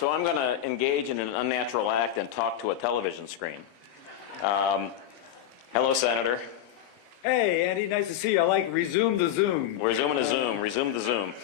So I'm going to engage in an unnatural act and talk to a television screen. Hello, Senator. Hey, Andy, nice to see you. I like resume the Zoom. We're resuming the Zoom. Resume the Zoom.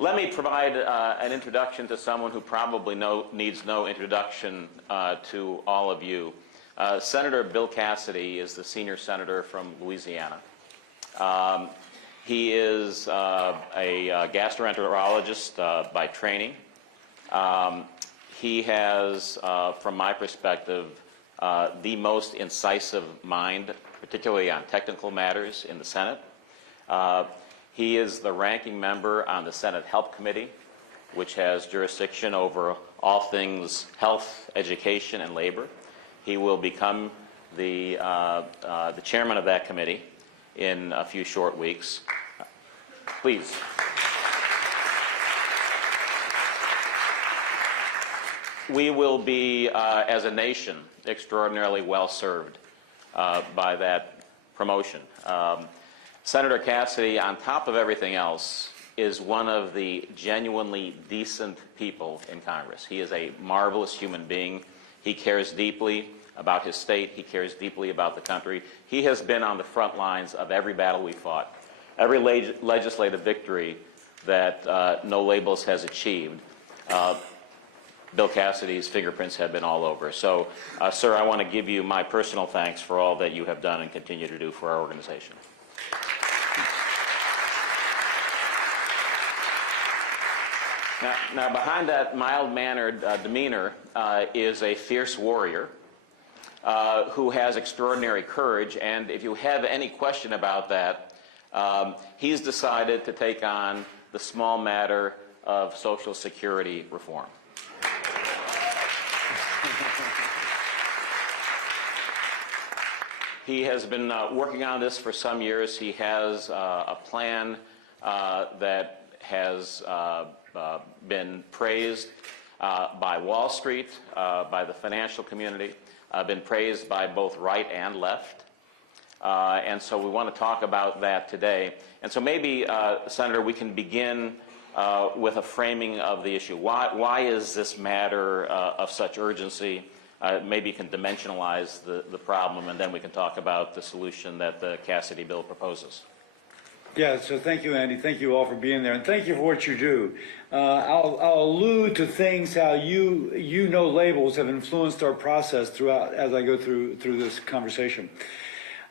Let me provide an introduction to someone who probably needs no introduction to all of you. Senator Bill Cassidy is the senior senator from Louisiana. He is a gastroenterologist by training. He has, from my perspective, the most incisive mind, particularly on technical matters in the Senate. He is the ranking member on the Senate Health Committee, which has jurisdiction over all things health, education, and labor. He will become the chairman of that committee in a few short weeks. Please. We will be, as a nation, extraordinarily well served by that promotion. Senator Cassidy, on top of everything else, is one of the genuinely decent people in Congress. He is a marvelous human being. He cares deeply about his state. He cares deeply about the country. He has been on the front lines of every battle we fought, every legislative victory that No Labels has achieved. Bill Cassidy's fingerprints have been all over. So, sir, I want to give you my personal thanks for all that you have done and continue to do for our organization. Now behind that mild-mannered demeanor is a fierce warrior who has extraordinary courage, and if you have any question about that, he's decided to take on the small matter of Social Security reform. He has been working on this for some years. He has a plan that has been praised by Wall Street, by the financial community, been praised by both right and left. And so we want to talk about that today. And so maybe, Senator, we can begin with a framing of the issue. Why is this matter of such urgency? Maybe you can dimensionalize the problem, and then we can talk about the solution that the Cassidy bill proposes. Yeah, so thank you, Andy. Thank you all for being there, and thank you for what you do. I'll allude to things how you know labels have influenced our process throughout as I go through this conversation.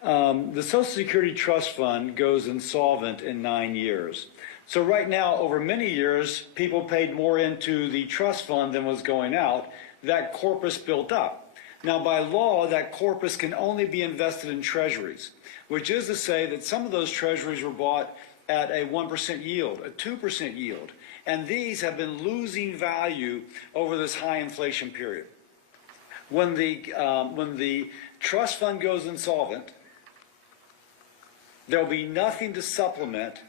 The Social Security Trust Fund goes insolvent in 9 years. So right now, over many years, people paid more into the trust fund than was going out. That corpus built up. Now, by law, that corpus can only be invested in treasuries, which is to say that some of those treasuries were bought at a 1% yield, a 2% yield, and these have been losing value over this high inflation period. When the trust fund goes insolvent, there'll be nothing to supplement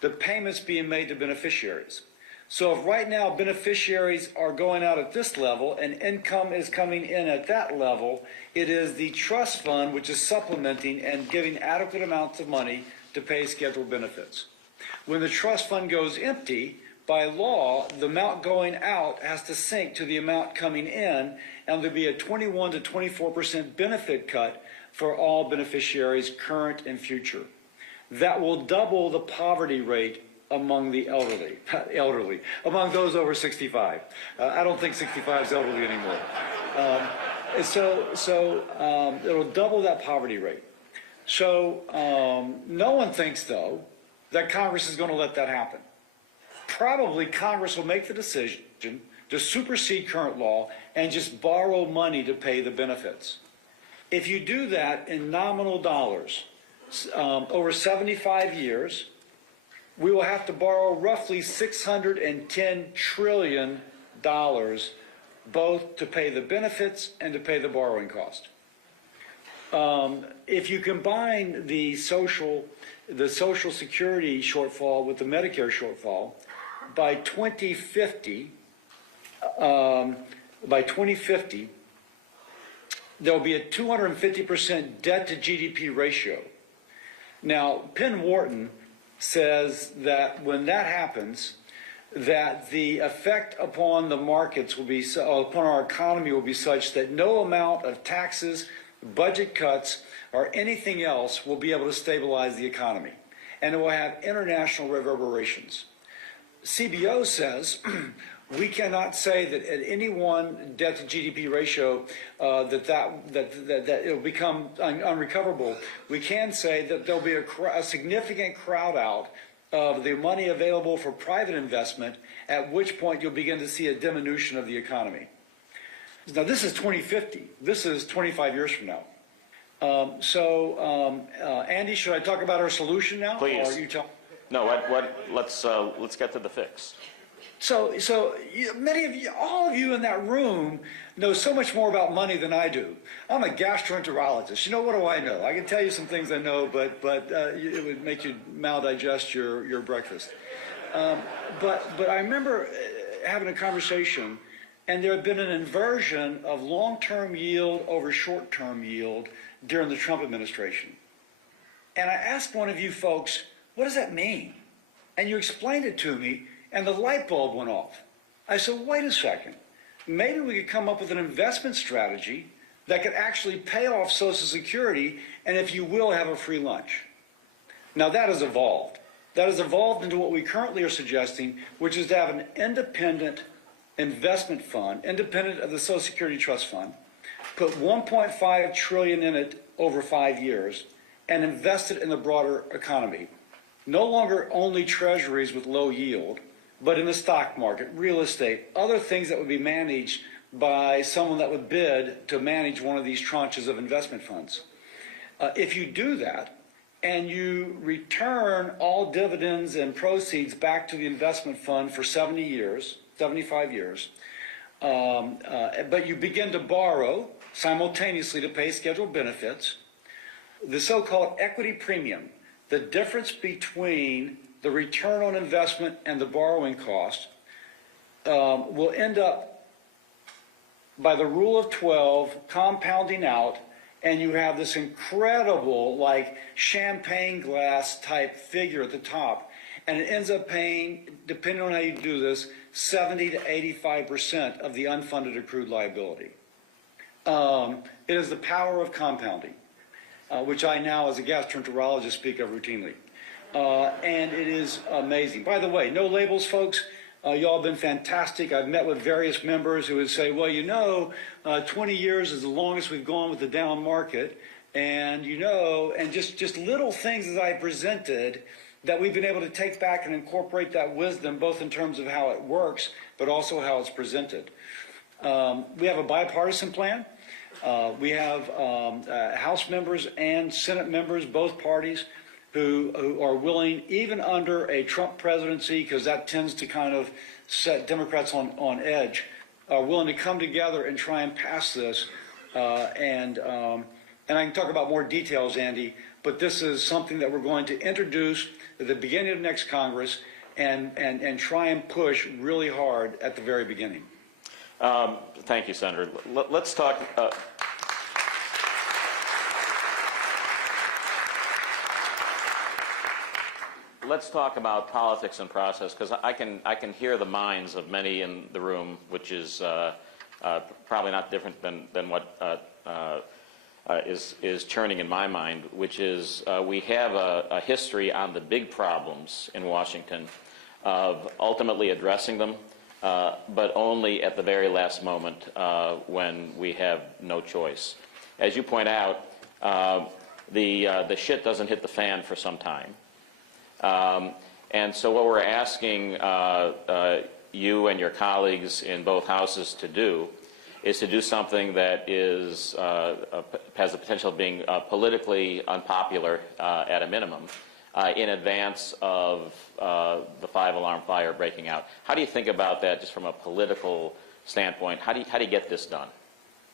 the payments being made to beneficiaries. So if right now beneficiaries are going out at this level and income is coming in at that level, it is the trust fund which is supplementing and giving adequate amounts of money to pay scheduled benefits. When the trust fund goes empty, by law, the amount going out has to sync to the amount coming in, and there'll be a 21 to 24% benefit cut for all beneficiaries, current and future. That will double the poverty rate among the elderly, among those over 65. I don't think 65 is elderly anymore. It'll double that poverty rate. So no one thinks, though, that Congress is going to let that happen. Probably Congress will make the decision to supersede current law and just borrow money to pay the benefits. If you do that in nominal dollars, over 75 years, we will have to borrow roughly $610 trillion, both to pay the benefits and to pay the borrowing cost. If you combine the Social Security shortfall with the Medicare shortfall, by 2050, there will be a 250% debt to GDP ratio. Now, Penn Wharton says that when that happens, that the effect upon the markets will be, upon our economy will be such that no amount of taxes, budget cuts, or anything else will be able to stabilize the economy. And it will have international reverberations. CBO says we cannot say that at any one debt to GDP ratio that it'll become unrecoverable. We can say that there'll be a significant crowd out of the money available for private investment, at which point you'll begin to see a diminution of the economy. Now, this is 2050. This is 25 years from now. Andy, should I talk about our solution now? Please. Or are you No, let's get to the fix. Many of you, all of you in that room know so much more about money than I do. I'm a gastroenterologist. You know, what do I know? I can tell you some things I know, but it would make you maldigest your breakfast. But I remember having a conversation, and there had been an inversion of long-term yield over short-term yield during the Trump administration. And I asked one of you folks, what does that mean? And you explained it to me, and the light bulb went off. I said, wait a second. Maybe we could come up with an investment strategy that could actually pay off Social Security and, if you will, have a free lunch. Now, that has evolved. That has evolved into what we currently are suggesting, which is to have an independent investment fund, independent of the Social Security Trust Fund, put $1.5 trillion in it over 5 years, and invest it in the broader economy. No longer only treasuries with low yield, but in the stock market, real estate, other things that would be managed by someone that would bid to manage one of these tranches of investment funds. If you do that, and you return all dividends and proceeds back to the investment fund for 70 years, 75 years, but you begin to borrow simultaneously to pay scheduled benefits, the so-called equity premium, the difference between the return on investment and the borrowing cost, will end up, by the rule of 12, compounding out, and you have this incredible, like, champagne glass type figure at the top, and it ends up paying, depending on how you do this, 70 to 85% of the unfunded accrued liability. It is the power of compounding, which I now, as a gastroenterologist, speak of routinely. And it is amazing. By the way, no labels, folks. Y'all have been fantastic. I've met with various members who would say, well, 20 years is the longest we've gone with the down market. And, and just little things as I presented that we've been able to take back and incorporate that wisdom, both in terms of how it works, but also how it's presented. We have a bipartisan plan. We have House members and Senate members, both parties, who are willing, even under a Trump presidency, because that tends to kind of set Democrats on edge, are willing to come together and try and pass this. And I can talk about more details, Andy, but this is something that we're going to introduce at the beginning of next Congress and try and push really hard at the very beginning. Thank you, Senator. Let's talk. Let's talk about politics and process, because I can hear the minds of many in the room, which is probably not different than what is churning in my mind, which is we have a history on the big problems in Washington of ultimately addressing them, but only at the very last moment when we have no choice. As you point out, the shit doesn't hit the fan for some time. And so what we're asking you and your colleagues in both houses to do is to do something that is, has the potential of being politically unpopular at a minimum in advance of the five-alarm fire breaking out. How do you think about that just from a political standpoint? How do you get this done?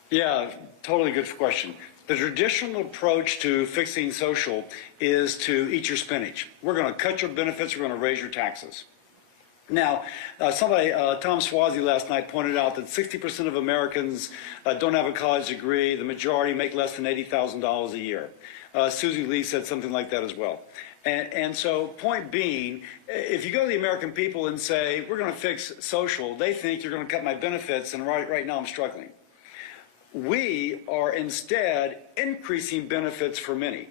Yeah, totally good question. The traditional approach to fixing social is to eat your spinach. We're going to cut your benefits, we're going to raise your taxes. Now, Tom Swazi last night pointed out that 60% of Americans don't have a college degree. The majority make less than $80,000 a year. Susie Lee said something like that as well. And so point being, if you go to the American people and say, we're going to fix social, they think you're going to cut my benefits, and right now I'm struggling. We are instead increasing benefits for many.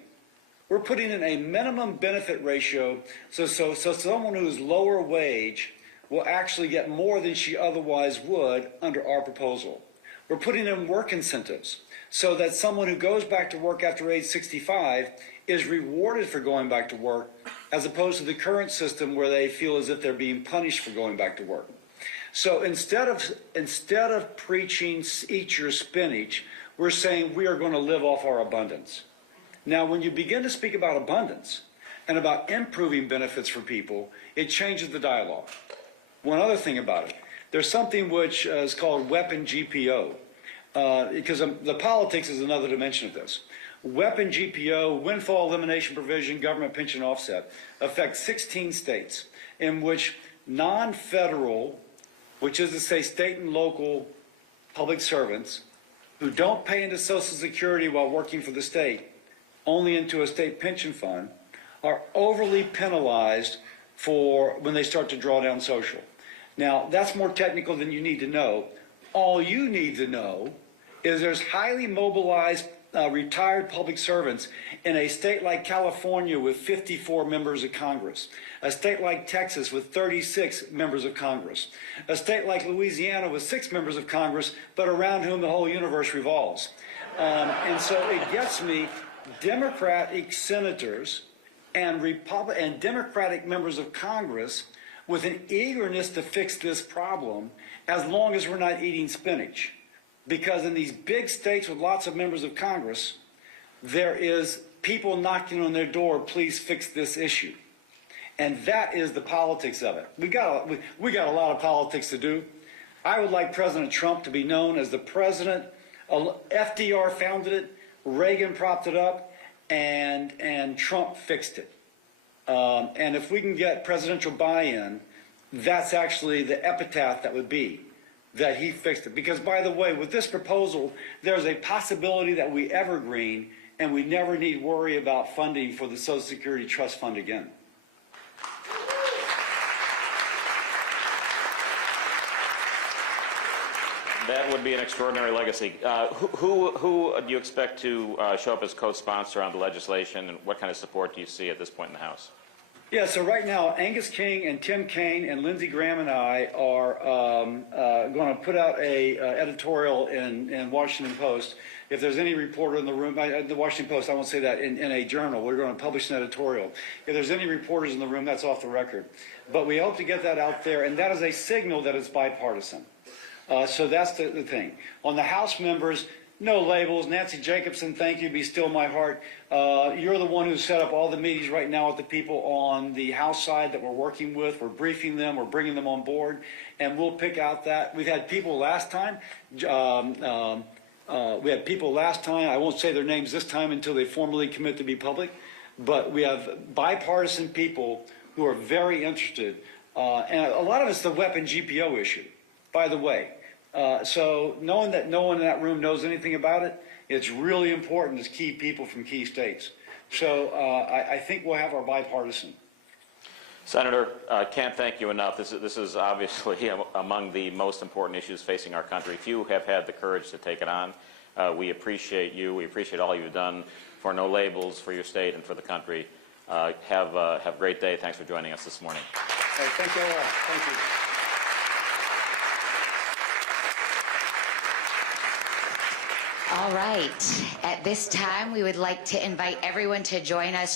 We're putting in a minimum benefit ratio so someone who's lower wage will actually get more than she otherwise would under our proposal. We're putting in work incentives so that someone who goes back to work after age 65 is rewarded for going back to work, as opposed to the current system where they feel as if they're being punished for going back to work. So instead of preaching eat your spinach, we're saying we are going to live off our abundance. Now, when you begin to speak about abundance and about improving benefits for people, it changes the dialogue. One other thing about it, there's something which is called weapon GPO, because the politics is another dimension of this. Weapon GPO, windfall elimination provision, government pension offset, affects 16 states in which non-federal, which is to say state and local public servants who don't pay into Social Security while working for the state, only into a state pension fund, are overly penalized for when they start to draw down social. Now, that's more technical than you need to know. All you need to know is there's highly mobilized retired public servants in a state like California with 54 members of Congress, a state like Texas with 36 members of Congress, a state like Louisiana with 6 members of Congress, but around whom the whole universe revolves. And so it gets me Democratic senators and Democratic members of Congress with an eagerness to fix this problem, as long as we're not eating spinach. Because in these big states with lots of members of Congress, there is people knocking on their door, please fix this issue. And that is the politics of it. We got a lot of politics to do. I would like President Trump to be known as the president. FDR founded it, Reagan propped it up, and Trump fixed it. And if we can get presidential buy-in, that's actually the epitaph that would be, that he fixed it. Because, by the way, with this proposal, there's a possibility that we evergreen and we never need worry about funding for the Social Security Trust Fund again. That would be an extraordinary legacy. Who do you expect to show up as co-sponsor on the legislation, and what kind of support do you see at this point in the House? Yeah, so right now, Angus King and Tim Kaine and Lindsey Graham and I are going to put out a editorial in Washington Post. If there's any reporter in the room, the Washington Post, I won't say that, in a journal, we're going to publish an editorial. If there's any reporters in the room, that's off the record. But we hope to get that out there, and that is a signal that it's bipartisan. So that's the thing. On the House members, no labels. Nancy Jacobson, thank you, be still my heart. You're the one who set up all the meetings right now with the people on the House side that we're working with. We're briefing them. We're bringing them on board. And we'll pick out that. We've had people last time. We had people last time. I won't say their names this time until they formally commit to be public. But we have bipartisan people who are very interested. And a lot of it's the weapon GPO issue, by the way. So knowing that no one in that room knows anything about it, it's really important to key people from key states. So I think we'll have our bipartisan. Senator, can't thank you enough. This is obviously among the most important issues facing our country. Few have had the courage to take it on. We appreciate you. We appreciate all you've done for No Labels, for your state, and for the country. Have a great day. Thanks for joining us this morning. All right, thank you all. Thank you. All right. At this time, we would like to invite everyone to join us